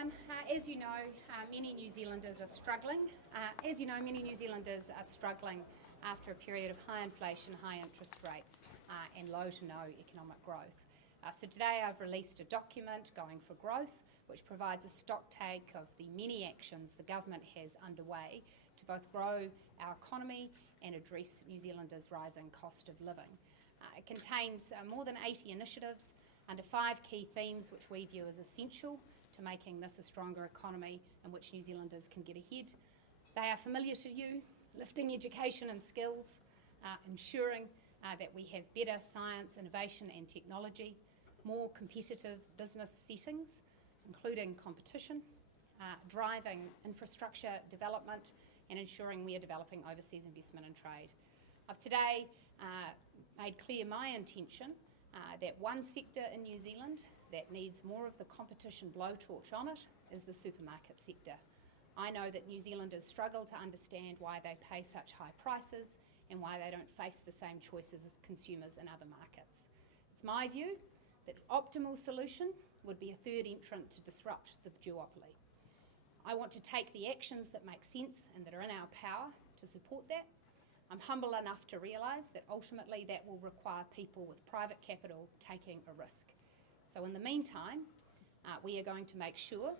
everyone. As you know, many New Zealanders are struggling. Many New Zealanders are struggling after a period of high inflation, high interest rates, and low to no economic growth. So today I've released a document, Going for Growth, which provides a stock take of the many actions the government has underway to both grow our economy and address New Zealanders' rising cost of living. It contains more than 80 initiatives under 5 key themes which we view as essential to making this a stronger economy in which New Zealanders can get ahead. They are familiar to you: lifting education and skills, ensuring that we have better science, innovation and technology, more competitive business settings, including competition, driving infrastructure development and ensuring we are developing overseas investment and trade. I've today made clear my intention that one sector in New Zealand that needs more of the competition blowtorch on it is the supermarket sector. I know that New Zealanders struggle to understand why they pay such high prices and why they don't face the same choices as consumers in other markets. It's my view that the optimal solution would be a third entrant to disrupt the duopoly. I want to take the actions that make sense and that are in our power to support that. I'm humble enough to realise that ultimately that will require people with private capital taking a risk. So in the meantime, we are going to make sure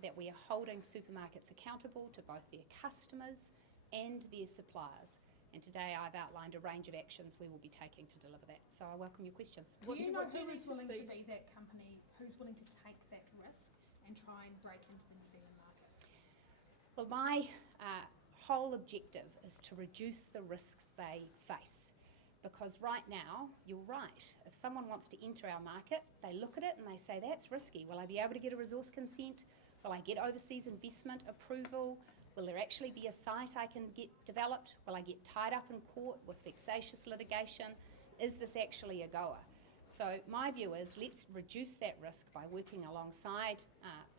that we are holding supermarkets accountable to both their customers and their suppliers. And today I've outlined a range of actions we will be taking to deliver that. So I welcome your questions. Do you know who is willing to be that company, who's willing to take that risk and try and break into the New Zealand market? Well, my whole objective is to reduce the risks they face. Because right now, you're right, if someone wants to enter our market, they look at it and they say, that's risky. Will I be able to get a resource consent? Will I get overseas investment approval? Will there actually be a site I can get developed? Will I get tied up in court with vexatious litigation? Is this actually a goer? So my view is let's reduce that risk by working alongside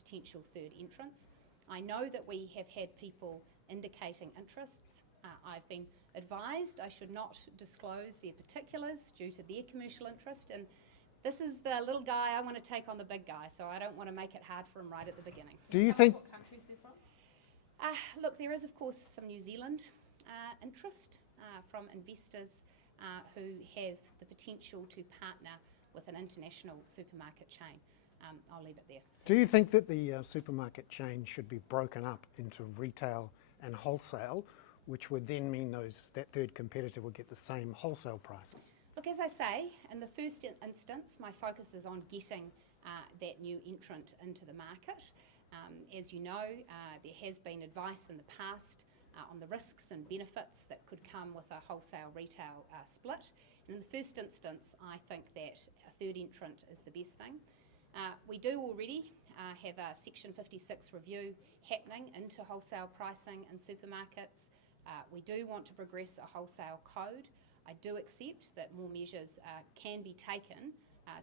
potential third entrants. I know that we have had people indicating interests. I've been advised I should not disclose their particulars due to their commercial interest, and this is the little guy I want to take on the big guy, so I don't want to make it hard for him right at the beginning. Do you think what countries they're from? Look, there is of course some New Zealand interest from investors who have the potential to partner with an international supermarket chain. I'll leave it there. Do you think that the supermarket chain should be broken up into retail and wholesale, which would then mean that third competitor would get the same wholesale prices? Look, as I say, in the first instance, my focus is on getting that new entrant into the market. As you know, there has been advice in the past on the risks and benefits that could come with a wholesale-retail split. And in the first instance, I think that a third entrant is the best thing. We do already have a Section 56 review happening into wholesale pricing in supermarkets. We do want to progress a wholesale code. I do accept that more measures can be taken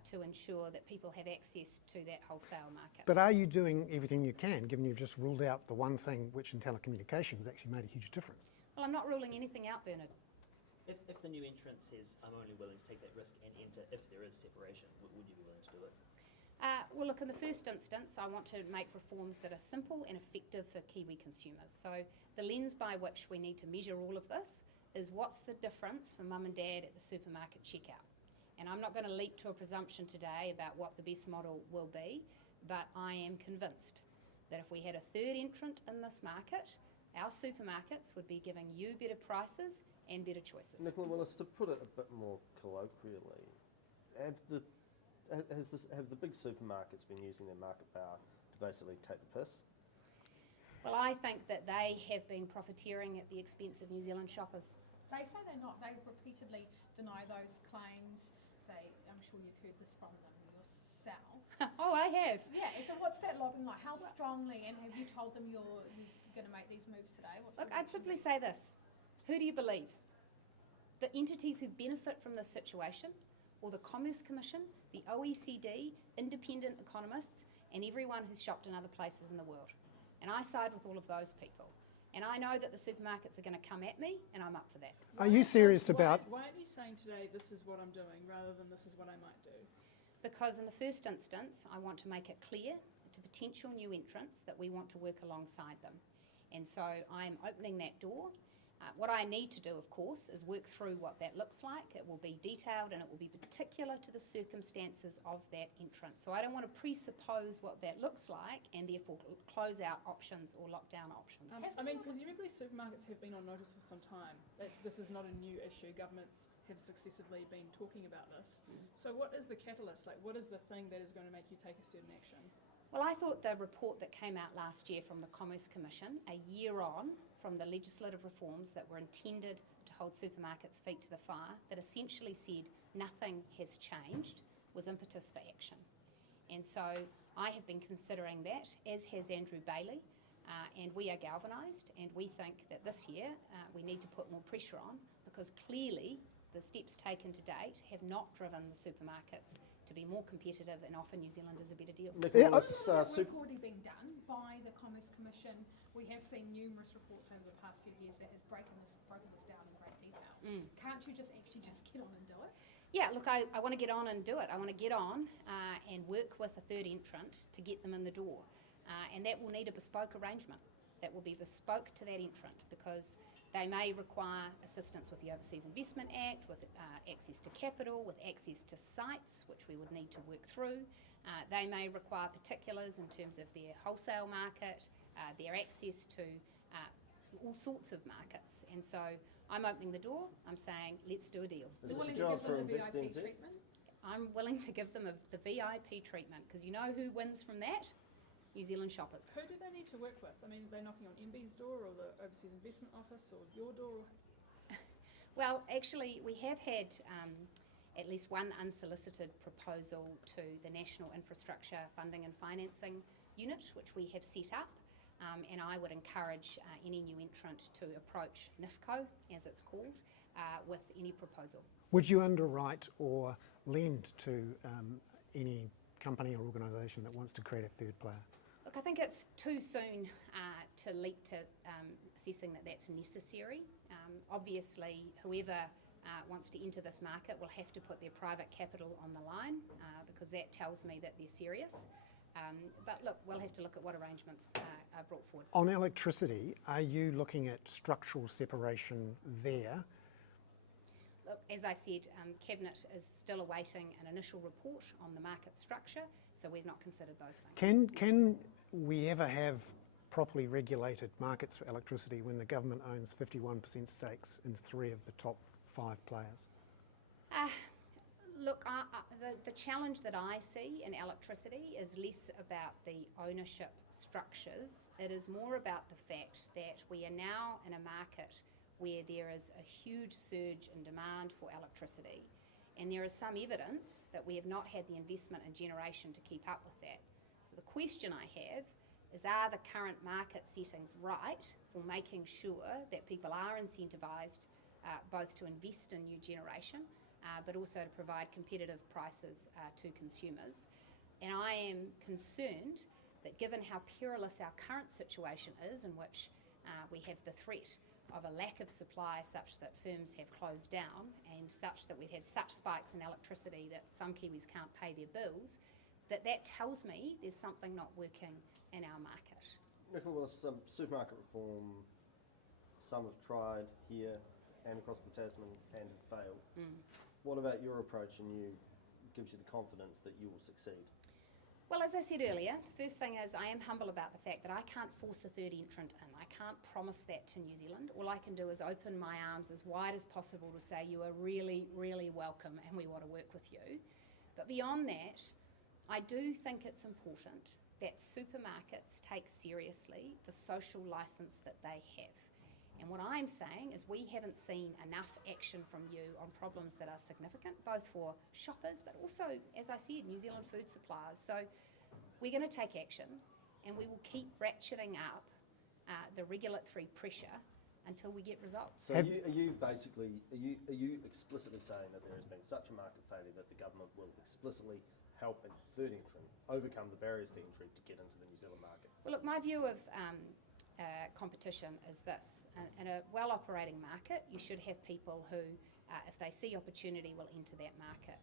to ensure that people have access to that wholesale market. But are you doing everything you can, given you've just ruled out the one thing which in telecommunications actually made a huge difference? Well, I'm not ruling anything out, Bernard. If the new entrant says, I'm only willing to take that risk and enter if there is separation, would you be willing to do it? Well, look, in the first instance, I want to make reforms that are simple and effective for Kiwi consumers. So the lens by which we need to measure all of this is what's the difference for mum and dad at the supermarket checkout. And I'm not going to leap to a presumption today about what the best model will be, but I am convinced that if we had a third entrant in this market, our supermarkets would be giving you better prices and better choices. Nicola Willis, to put it a bit more colloquially, have the big supermarkets been using their market power to basically take the piss? Well, I think that they have been profiteering at the expense of New Zealand shoppers. They say they're not. They repeatedly deny those claims. I'm sure you've heard this from them yourself. Oh, I have. Yeah, so what's that lobbying like? How strongly, and have you told them you're going to make these moves today? Look, I'd simply say this. Who do you believe? The entities who benefit from this situation, or the Commerce Commission, the OECD, independent economists, and everyone who's shopped in other places in the world? And I side with all of those people. And I know that the supermarkets are going to come at me, and I'm up for that. Are you serious about... Why aren't you saying today, this is what I'm doing, rather than this is what I might do? Because in the first instance, I want to make it clear to potential new entrants that we want to work alongside them. And so I'm opening that door. What I need to do, of course, is work through what that looks like. It will be detailed and it will be particular to the circumstances of that entrant. So I don't want to presuppose what that looks like and therefore close out options or lockdown options. I mean, presumably supermarkets have been on notice for some time. This is not a new issue. Governments have successively been talking about this. So what is the catalyst? Like, what is the thing that is going to make you take a certain action? Well, I thought the report that came out last year from the Commerce Commission, a year on from the legislative reforms that were intended to hold supermarkets' feet to the fire, that essentially said nothing has changed, was impetus for action. And so I have been considering that, as has Andrew Bailey, and we are galvanised, and we think that this year we need to put more pressure on, because clearly the steps taken to date have not driven the supermarkets to be more competitive and offer New Zealanders a better deal. Nicola, Work already being done by the Commerce Commission. We have seen numerous reports over the past few years that has broken this down in great detail. Can't you just get on and do it? Yeah, look, I want to get on and do it. I want to get on and work with a third entrant to get them in the door. And that will need a bespoke arrangement. That will be bespoke to that entrant, because they may require assistance with the Overseas Investment Act, with access to capital, with access to sites, which we would need to work through. They may require particulars in terms of their wholesale market, their access to all sorts of markets. And so I'm opening the door. I'm saying, let's do a deal. Is this a Willing to job give for them the Invest VIP NZ? treatment? I'm willing to give them the VIP treatment, because you know who wins from that? New Zealand shoppers. Who do they need to work with? I mean, are they knocking on MB's door or the Overseas Investment Office or your door? Well, actually, we have had at least one unsolicited proposal to the National Infrastructure Funding and Financing Unit, which we have set up, and I would encourage any new entrant to approach NIFCO, as it's called, with any proposal. Would you underwrite or lend to any company or organisation that wants to create a third player? Look, I think it's too soon to leap to assessing that that's necessary. Obviously, whoever wants to enter this market will have to put their private capital on the line, because that tells me that they're serious. But look, we'll have to look at what arrangements are brought forward. On electricity, are you looking at structural separation there? Look, as I said, Cabinet is still awaiting an initial report on the market structure, so we've not considered those things. Can we ever have properly regulated markets for electricity when the government owns 51% stakes in 3 of the top 5 players? Look, the challenge that I see in electricity is less about the ownership structures. It is more about the fact that we are now in a market where there is a huge surge in demand for electricity, and there is some evidence that we have not had the investment and generation to keep up with that. So the question I have is, are the current market settings right for making sure that people are incentivised both to invest in new generation, but also to provide competitive prices to consumers? And I am concerned that given how perilous our current situation is, in which we have the threat of a lack of supply such that firms have closed down, and such that we've had such spikes in electricity that some Kiwis can't pay their bills, that tells me there's something not working in our market. Nicola, some supermarket reform, some have tried here and across the Tasman and have failed. What about your approach gives you the confidence that you will succeed? Well, as I said earlier, the first thing is I am humble about the fact that I can't force a third entrant in. I can't promise that to New Zealand. All I can do is open my arms as wide as possible to say you are really, really welcome and we want to work with you. But beyond that, I do think it's important that supermarkets take seriously the social licence that they have. And what I'm saying is we haven't seen enough action from you on problems that are significant, both for shoppers, but also, as I said, New Zealand food suppliers. So we're going to take action, and we will keep ratcheting up the regulatory pressure until we get results. So are you explicitly saying that there has been such a market failure that the government will explicitly help a third entrant overcome the barriers to entry to get into the New Zealand market? Well, look, my view of competition is this. In a well-operating market, you should have people who, if they see opportunity, will enter that market.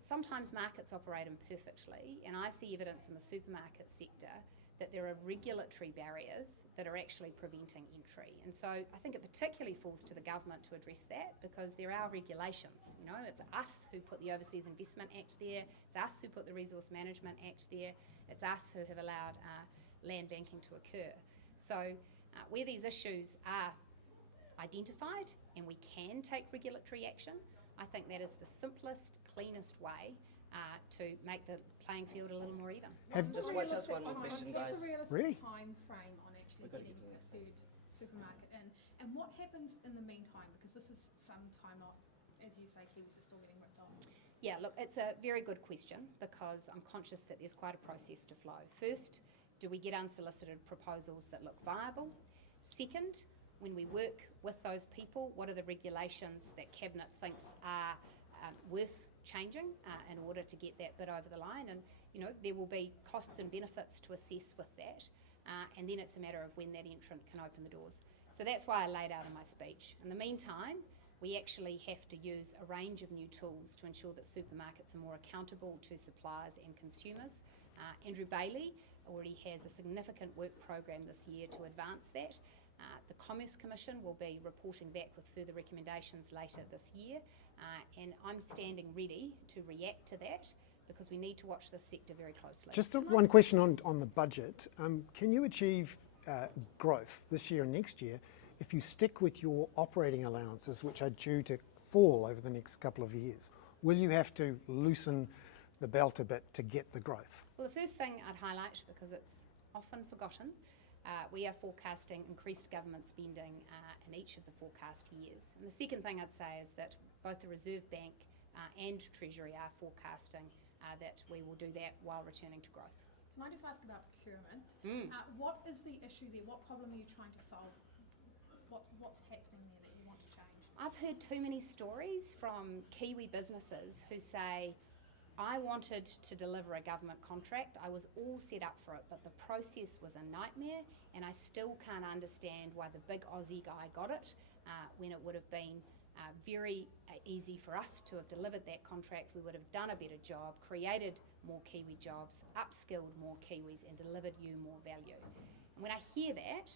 Sometimes markets operate imperfectly, and I see evidence in the supermarket sector that there are regulatory barriers that are actually preventing entry. And so I think it particularly falls to the government to address that, because there are regulations. You know, it's us who put the Overseas Investment Act there, it's us who put the Resource Management Act there, it's us who have allowed land banking to occur. So where these issues are identified and we can take regulatory action, I think that is the simplest, cleanest way to make the playing field a little more even. Just one more question, guys. What's the realistic Really? time frame on actually We've got to getting get a to the third supermarket in? And what happens in the meantime? Because this is some time off, as you say, Kiwis are still getting ripped off. Yeah, look, it's a very good question, because I'm conscious that there's quite a process to flow. First, do we get unsolicited proposals that look viable? Second, when we work with those people, what are the regulations that Cabinet thinks are worth changing in order to get that bit over the line? And, you know, there will be costs and benefits to assess with that. And then it's a matter of when that entrant can open the doors. So that's why I laid out in my speech. In the meantime, we actually have to use a range of new tools to ensure that supermarkets are more accountable to suppliers and consumers. Andrew Bailey already has a significant work program this year to advance that. The Commerce Commission will be reporting back with further recommendations later this year, and I'm standing ready to react to that, because we need to watch this sector very closely. Just one question on the budget. Can you achieve growth this year and next year if you stick with your operating allowances, which are due to fall over the next couple of years? Will you have to loosen the belt a bit to get the growth? Well, the first thing I'd highlight, because it's often forgotten, we are forecasting increased government spending in each of the forecast years. And the second thing I'd say is that both the Reserve Bank and Treasury are forecasting that we will do that while returning to growth. Can I just ask about procurement? What is the issue there? What problem are you trying to solve? What's happening there that you want to change? I've heard too many stories from Kiwi businesses who say, I wanted to deliver a government contract, I was all set up for it, but the process was a nightmare, and I still can't understand why the big Aussie guy got it when it would have been very easy for us to have delivered that contract. We would have done a better job, created more Kiwi jobs, upskilled more Kiwis, and delivered you more value. And when I hear that,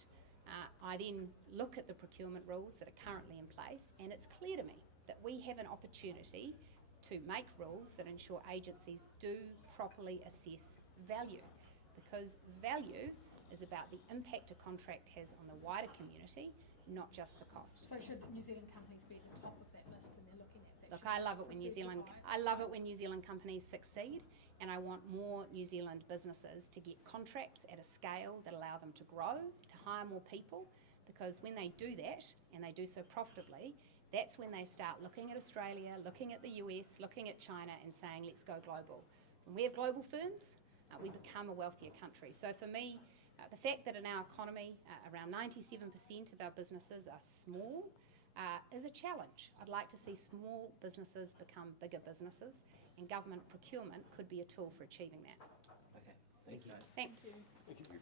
I then look at the procurement rules that are currently in place, and it's clear to me that we have an opportunity to make rules that ensure agencies do properly assess value, because value is about the impact a contract has on the wider community, not just the cost. So should New Zealand companies be at the top of that list when they're looking at that? Look, I love it when New Zealand companies succeed, and I want more New Zealand businesses to get contracts at a scale that allow them to grow, to hire more people, because when they do that, and they do so profitably, that's when they start looking at Australia, looking at the US, looking at China, and saying, let's go global. When we have global firms, we become a wealthier country. So for me, the fact that in our economy, around 97% of our businesses are small is a challenge. I'd like to see small businesses become bigger businesses, and government procurement could be a tool for achieving that. Okay, thanks guys. Thanks. Thank you. Thank you.